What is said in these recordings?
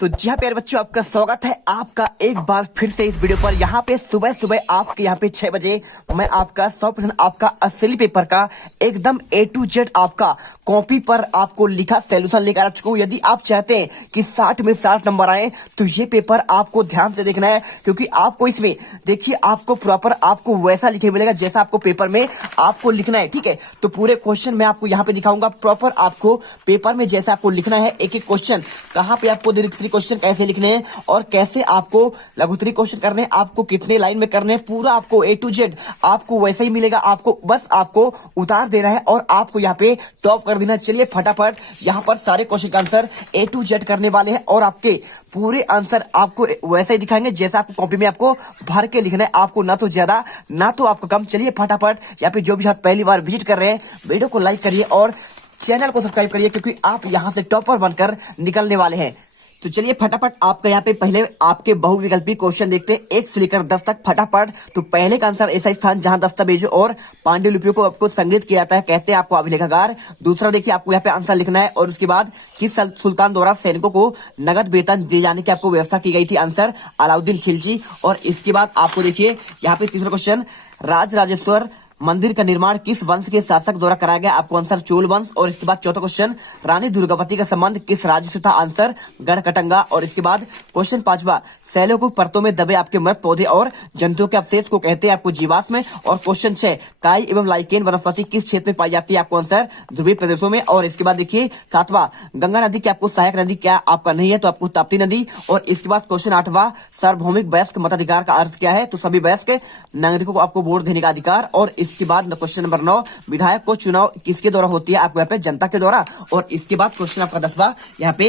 तो जी हाँ प्यारे बच्चों, आपका स्वागत है आपका एक बार फिर से इस वीडियो पर। यहाँ पे सुबह सुबह आपके यहाँ पे 6 बजे मैं आपका 100% आपका असली पेपर का एकदम A to Z आपका कॉपी पर आपको लिखा सॉल्यूशन लेकर आ चुका हूँ। यदि आप चाहते हैं कि 60 में 60 नंबर आए तो ये पेपर आपको ध्यान से देखना है, क्योंकि आपको इसमें देखिए आपको प्रॉपर आपको वैसा लिखे मिलेगा जैसा आपको पेपर में आपको लिखना है। ठीक है, तो पूरे क्वेश्चन मैं आपको यहाँ पे दिखाऊंगा प्रॉपर आपको पेपर में जैसा आपको लिखना है। एक एक क्वेश्चन कहाँ पे आपको दीर्घोत्तरी क्वेश्चन कैसे लिखने हैं और कैसे आपको लघुत्तरी क्वेश्चन करने हैं, आपको कितने लाइन में करने हैं, पूरा आपको A to Z आपको वैसा ही मिलेगा। आपको बस आपको उतार देना है और आपको यहाँ पे टॉप कर देना है। चलिए फटाफट यहाँ पर सारे क्वेश्चन का आंसर A to Z करने वाले हैं और आपके पूरे आंसर आपको वैसा ही दिखाएंगे जैसा आपको कॉपी में आपको भर के लिखना है। आपको ना तो ज्यादा ना तो आपको कम। चलिए फटाफट यहाँ पे जो भी साथ पहली बार विजिट कर रहे हैं वीडियो को लाइक करिए और चैनल को सब्सक्राइब करिए, क्योंकि आप यहाँ से टॉपर बनकर निकलने वाले हैं। तो चलिए फटाफट आपका यहाँ पे पहले आपके बहुविकल्पी क्वेश्चन देखते हैं 1 से लेकर 10 तक फटाफट। तो पहले का आंसर ऐसा स्थान जहां दस्तावेजों और पांडुलिपियों को आपको संग्रहित किया जाता है कहते हैं आपको अभिलेखागार। दूसरा देखिए आपको यहाँ पे आंसर लिखना है और उसके बाद किस सुल्तान द्वारा सैनिकों को नगद वेतन दिए जाने की आपको व्यवस्था की गई थी, आंसर अलाउद्दीन खिलजी। और इसके बाद आपको देखिए यहाँ पे तीसरा क्वेश्चन राजराजेश्वर मंदिर का निर्माण किस वंश के शासक द्वारा कराया गया, आपको आंसर चोल वंश। और इसके बाद चौथा क्वेश्चन रानी दुर्गावती का संबंध किस राज्य से था, आंसर गढ़कटंगा। और इसके बाद क्वेश्चन पांचवा सैलों को परतों में दबे आपके मृत पौधे और जंतुओं के अवशेष को कहते हैं आपको जीवाश्म। और क्वेश्चन 6 काई एवं लाइकेन वनस्पति किस क्षेत्र में पाई जाती है, आपको आंसर ध्रुवीय प्रदेशों में। और इसके बाद देखिए सातवां गंगा नदी की आपको सहायक नदी क्या आपका नहीं है, तो आपको ताप्ती नदी। और इसके बाद क्वेश्चन 8वां सार्वभौमिक वयस्क मताधिकार का अर्थ क्या है, तो सभी वयस्क नागरिकों को आपको वोट देने का अधिकार। और इसके बाद क्वेश्चन नंबर 9 विधायक को चुनाव किसके द्वारा होती है, आपको यहाँ पे जनता के द्वारा। और इसके बाद क्वेश्चन आपका 10वां यहाँ पे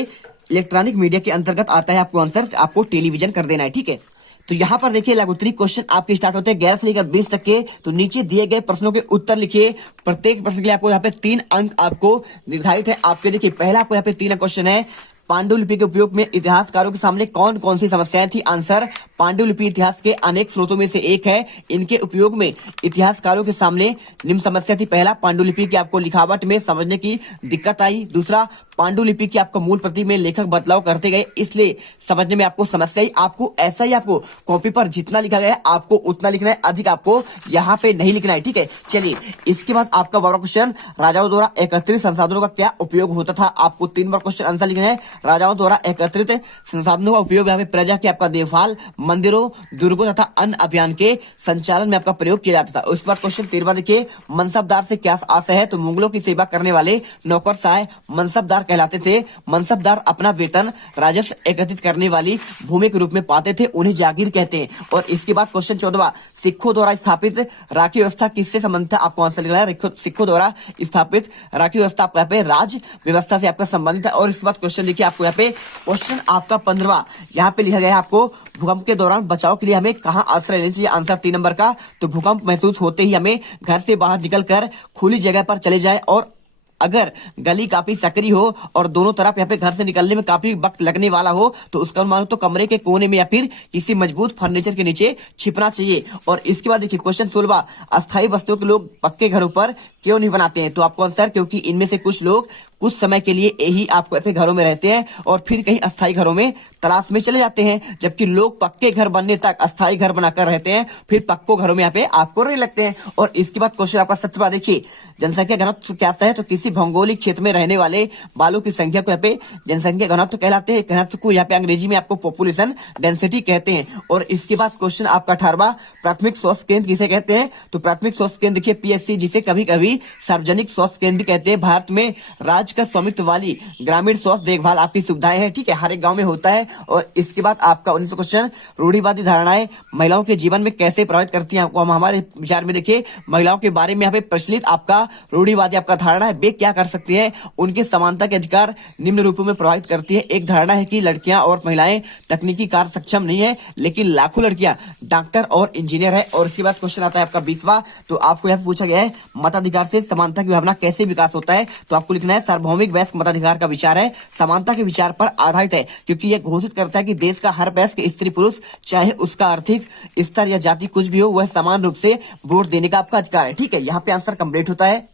इलेक्ट्रॉनिक मीडिया के अंतर्गत आता है, आपको आंसर आपको टेलीविजन कर देना है। ठीक है, तो यहाँ पर देखिए लघुत्तरी क्वेश्चन आपके स्टार्ट होते हैं 11 से लेकर 20 तक के। तो नीचे दिए गए प्रश्नों के उत्तर लिखिए। प्रत्येक प्रश्न के लिए आपको यहाँ पे 3 अंक आपको निर्धारित है। आपके देखिए पहला आपको यहाँ पे 3 क्वेश्चन है पांडुलिपि के उपयोग में इतिहासकारों के सामने कौन कौन सी समस्याएं थी, आंसर पांडुलिपि इतिहास के अनेक स्रोतों में से एक है। इनके उपयोग में इतिहासकारों के सामने निम्न समस्या थी। पहला, पांडुलिपि की आपको लिखावट में समझने की दिक्कत आई। दूसरा, पांडुलिपि की आपको मूल प्रति में लेखक बदलाव करते गए इसलिए समझने में आपको समस्या आई। आपको ऐसा ही आपको कॉपी पर जितना लिखा गया है आपको उतना लिखना है, अधिक आपको यहाँ पे नहीं लिखना है। ठीक है, चलिए इसके बाद आपका 12वां क्वेश्चन राजाओं द्वारा एकत्रित संसाधनों का क्या उपयोग होता था, आपको 3 बार क्वेश्चन आंसर लिखना है। राजाओं द्वारा एकत्रित संसाधनों का उपयोग यहाँ पे प्रजा की आपका देखभाल, मंदिरों, दुर्गों तथा अन्य अभियान के संचालन में आपका प्रयोग किया जाता था। उसके बाद क्वेश्चन 13वां देखिए मनसबदार से क्या आशय है, तो मुगलों की सेवा करने वाले नौकरशाह मनसबदार कहलाते थे। मनसबदार अपना वेतन राजस्व एकत्रित करने वाली भूमि के रूप में पाते थे, उन्हें जागीर कहते हैं। और इसके बाद क्वेश्चन 14वां सिखों द्वारा स्थापित राखी व्यवस्था किससे संबंधित है, आपको आंसर लिखना है। सिखों द्वारा स्थापित राखी व्यवस्था आपको यहाँ पे राज व्यवस्था से आपका संबंधित है। और इसके बाद क्वेश्चन देखिए आपको यहाँ पे क्वेश्चन आपका 15वां यहाँ पे लिखा गया है आपको भूकंप के दौरान बचाव के लिए हमें कहां आश्रय लेना चाहिए, आंसर 3 नंबर का। तो भूकंप महसूस होते ही हमें घर से बाहर निकलकर खुली जगह पर चले जाएं और अगर गली काफी सकरी हो और दोनों तरफ यहाँ पे घर से निकलने में काफी वक्त लगने वाला हो तो उसका मानो तो कमरे के कोने में या फिर किसी मजबूत फर्नीचर के नीचे छिपना चाहिए। और इसके बाद देखिए क्वेश्चन 16वां अस्थायी बस्तियों के लोग पक्के घरों पर क्यों नहीं बनाते हैं, तो आपको आंसर क्योंकि इनमें से कुछ लोग कुछ समय के लिए यही आपको अपने घरों में रहते हैं और फिर कहीं अस्थायी घरों में तलाश में चले जाते हैं, जबकि लोग पक्के घर बनने तक अस्थायी घर बनाकर रहते हैं, फिर पक्को घरों में यहाँ पे आपको रहने लगते हैं। और इसके बाद क्वेश्चन आपका 17वां देखिए जनसंख्या घनत्व क्या है, तो किसी भौगोलिक क्षेत्र में रहने वाले बालों की संख्या को यहाँ पे जनसंख्या घनत्व कहलाते हैं। घनत्व को यहाँ पे अंग्रेजी में आपको पॉपुलेशन डेंसिटी कहते हैं। और इसके बाद क्वेश्चन आपका 18वां प्राथमिक स्वास्थ्य केंद्र किसे कहते हैं, तो प्राथमिक स्वास्थ्य केंद्र देखिए PSC जिसे कभी कभी सार्वजनिक स्वास्थ्य केंद्र भी कहते हैं। भारत में राज्य का स्वामित्व वाली ग्रामीण स्वास्थ्य देखभाल आपकी सुविधाएं है। ठीक है, हर एक गांव में होता है। और इसके बाद आपका 19वां क्वेश्चन रूढ़िवादी धारणाएं महिलाओं के जीवन में कैसे प्रभावित करती हैं, आपको हम हमारे विचार में देखिए महिलाओं के बारे में यहाँ पे प्रचलित आपका रूढ़िवादी आपका धारणा है वे क्या कर सकती है, उनके समानता के अधिकार निम्न रूपों में प्रभावित करती है। एक धारणा है कि लड़कियां और महिलाएं तकनीकी कार्य सक्षम नहीं है, लेकिन लाखों लड़कियां डॉक्टर और इंजीनियर है। और इसके बाद क्वेश्चन आता है आपका 20वां, तो आपको यहाँ पूछा गया है मताधिकार से समानता की भावना कैसे विकास होता है, तो आपको लिखना है सार्वभौमिक वयस्क मताधिकार का विचार है समानता के विचार पर आधारित है, क्योंकि यह घोषित करता है कि देश का हर वयस्क स्त्री पुरुष चाहे उसका आर्थिक स्तर या जाति कुछ भी हो वह समान रूप से वोट देने का आपका अधिकार है। ठीक है, यहाँ पे आंसर कंप्लीट होता है।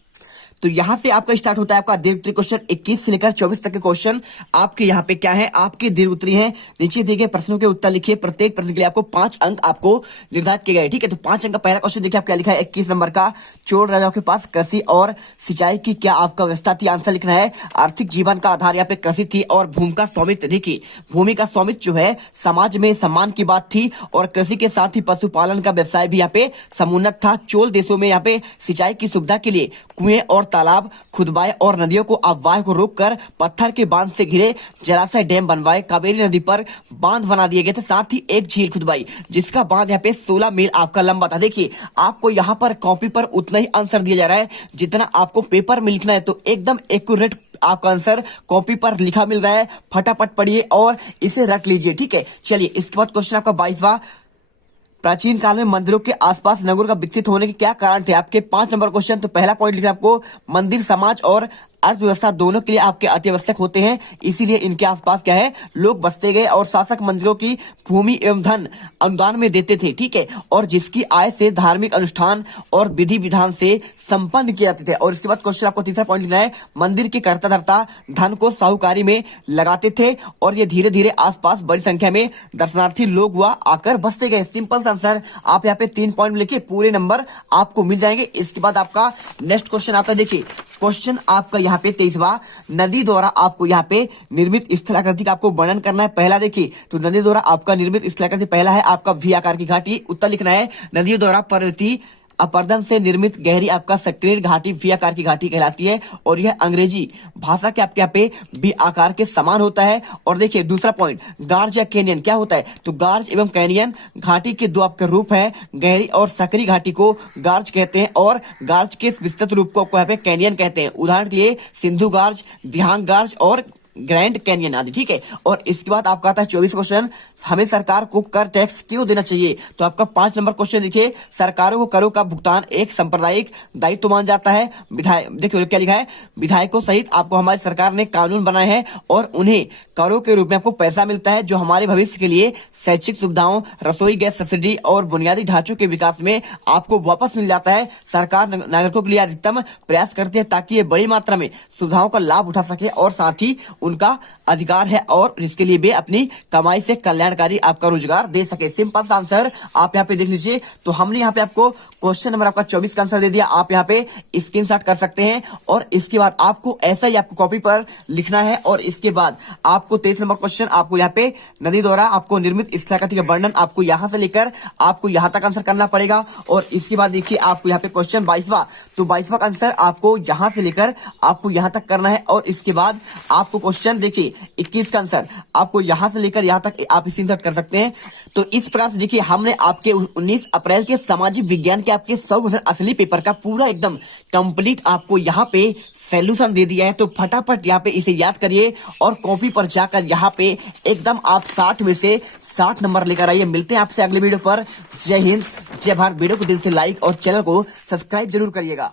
तो यहाँ से आपका स्टार्ट होता है आपका दीर्घ उत्तरी क्वेश्चन 21 से लेकर 24 तक के क्वेश्चन आपके यहाँ पे क्या है, आपके दीर्घ उत्तरी हैं। नीचे दिए गए प्रश्नों के उत्तर लिखिए, प्रत्येक प्रश्न के लिए आपको 5 अंक आपको निर्धारित किए गए। ठीक है, तो 5 अंक का पहला क्वेश्चन देखिए आप क्या लिखा है 21 नंबर का, चोल राजाओं के पास कृषि और सिंचाई की क्या आपका व्यवस्था थी। आंसर लिखना है आर्थिक जीवन का आधार यहाँ पे कृषि थी और भूमि का स्वामित्व। देखिए भूमि का स्वामित्व जो है समाज में सम्मान की बात थी और कृषि के साथ ही पशुपालन का व्यवसाय भी यहाँ पे समुन्नत था। चोल देशों में यहाँ पे सिंचाई की सुविधा के लिए कुएं और तालाब खुदवाए और नदियों को अववाह को रोककर पत्थर के बांध से घिरे जलाशय डैम बनवाए। कावेरी नदी पर बांध बना दिए गए थे, साथ ही एक झील खुदवाई जिसका बांध यहाँ पे 16 मील आपका लंबा था। देखिए आपको यहाँ पर कॉपी पर उतना ही आंसर दिया जा रहा है जितना आपको पेपर में लिखना है, तो एकदम एक्यूरेट आपका आंसर कॉपी पर लिखा मिल रहा है। फटाफट पढ़िए और इसे रख लीजिए। ठीक है, चलिए इसके बाद क्वेश्चन आपका 22वां, प्राचीन काल में मंदिरों के आसपास नगरों का विकसित होने के क्या कारण थे। आपके 5 नंबर क्वेश्चन। तो पहला पॉइंट लिखना आपको, मंदिर समाज और अर्थव्यवस्था दोनों के लिए आपके अति आवश्यक होते हैं, इसीलिए इनके आसपास क्या है लोग बसते गए और शासक मंदिरों की भूमि एवं धन अनुदान में देते थे। ठीक है, और जिसकी आय से धार्मिक अनुष्ठान और विधि विधान से संपन्न किए जाते थे। और इसके बाद क्वेश्चन आपको तीसरा पॉइंट लिखना है, मंदिर के कर्ता धर्ता धन को साहूकारी में लगाते थे और ये धीरे धीरे आसपास बड़ी संख्या में दर्शनार्थी लोग हुआ आकर बसते गए। सिंपल सा आंसर आप यहाँ पे 3 पॉइंट लिखिए, पूरे नंबर आपको मिल जाएंगे। इसके बाद आपका नेक्स्ट क्वेश्चन आता है, देखिए क्वेश्चन आपका यहाँ पे 23वां, नदी द्वारा आपको यहाँ पे निर्मित स्थलाकृति का आपको वर्णन करना है। पहला देखिए, तो नदी द्वारा आपका निर्मित स्थलाकृति पहला है आपका वी आकार की घाटी। उत्तर लिखना है, नदी द्वारा पर्वतीय अपर्दन से निर्मित गहरी आपका संकीर्ण घाटी वी आकार की घाटी कहलाती है और यह अंग्रेजी भाषा के आपके यहाँ पे बी आकार के समान होता है। और देखिए दूसरा पॉइंट, गार्ज या कैनियन क्या होता है, तो गार्ज एवं कैनियन घाटी के 2 आपके रूप है, गहरी और सकरी घाटी को गार्ज कहते हैं और गार्ज के विस्तृत रूप को आपको यहाँ पे कैनियन कहते हैं। उदाहरण के लिए सिंधु गार्ज, दिहांग गार्ज और ग्रैंड कैनियन आदि। ठीक है, और इसके बाद आपका आता है 24 क्वेश्चन, हमें सरकार को कर टैक्स क्यों देना चाहिए। तो आपका 5 नंबर क्वेश्चन देखिए, सरकारों को करों का भुगतान एक सांप्रदायिक दायित्व माना जाता है। विधायक देखिए क्या लिखा है, विधायकों सहित आपको हमारी सरकार ने कानून बनाए हैं और उन्हें करों के रूप में आपको पैसा मिलता है जो हमारे भविष्य के लिए शैक्षिक सुविधाओं, रसोई गैस सब्सिडी और बुनियादी ढांचों के विकास में आपको वापस मिल जाता है। सरकार नागरिकों के लिए अधिकतम प्रयास करती है ताकि ये बड़ी मात्रा में सुविधाओं का लाभ उठा सके और साथ ही उनका अधिकार है और जिसके लिए वे अपनी कमाई से कल्याणकारी आपका रोजगार दे सके। सिंपल सा आंसर आप यहाँ पे देख लीजिए। तो हमने यहाँ पे आपको क्वेश्चन नंबर आपका 24 का आंसर दे दिया, आप यहाँ पे स्क्रीनशॉट कर सकते हैं और इसके बाद आपको ऐसा ही आपको कॉपी पर लिखना है। और इसके बाद आपको 23 नंबर क्वेश्चन आपको यहाँ पे नदी द्वारा आपको निर्मित स्थलाकृति का वर्णन आपको यहाँ से लेकर आपको यहाँ तक आंसर करना पड़ेगा। और इसके बाद देखिए आपको यहाँ पे क्वेश्चन 22वां, तो 22वां का आंसर आपको यहाँ से लेकर आपको यहाँ तक करना है। और इसके बाद आपको क्वेश्चन देखिए 21 का आंसर आपको यहां से लेकर यहां तक आप स्क्रीनशॉट कर सकते हैं। तो इस प्रकार से देखिए हमने आपके 19 अप्रैल के सामाजिक विज्ञान के आपके 100% असली पेपर का पूरा एकदम कंप्लीट आपको यहां पे सॉल्यूशन दे दिया है। तो फटाफट यहां पे इसे याद करिए और कॉपी पर जाकर यहां पे एकदम आप 60 में से 60 नंबर लेकर आइए। मिलते हैं आपसे अगले वीडियो पर। जय हिंद, जय भारत। वीडियो को दिल से लाइक और चैनल को सब्सक्राइब जरूर करिएगा।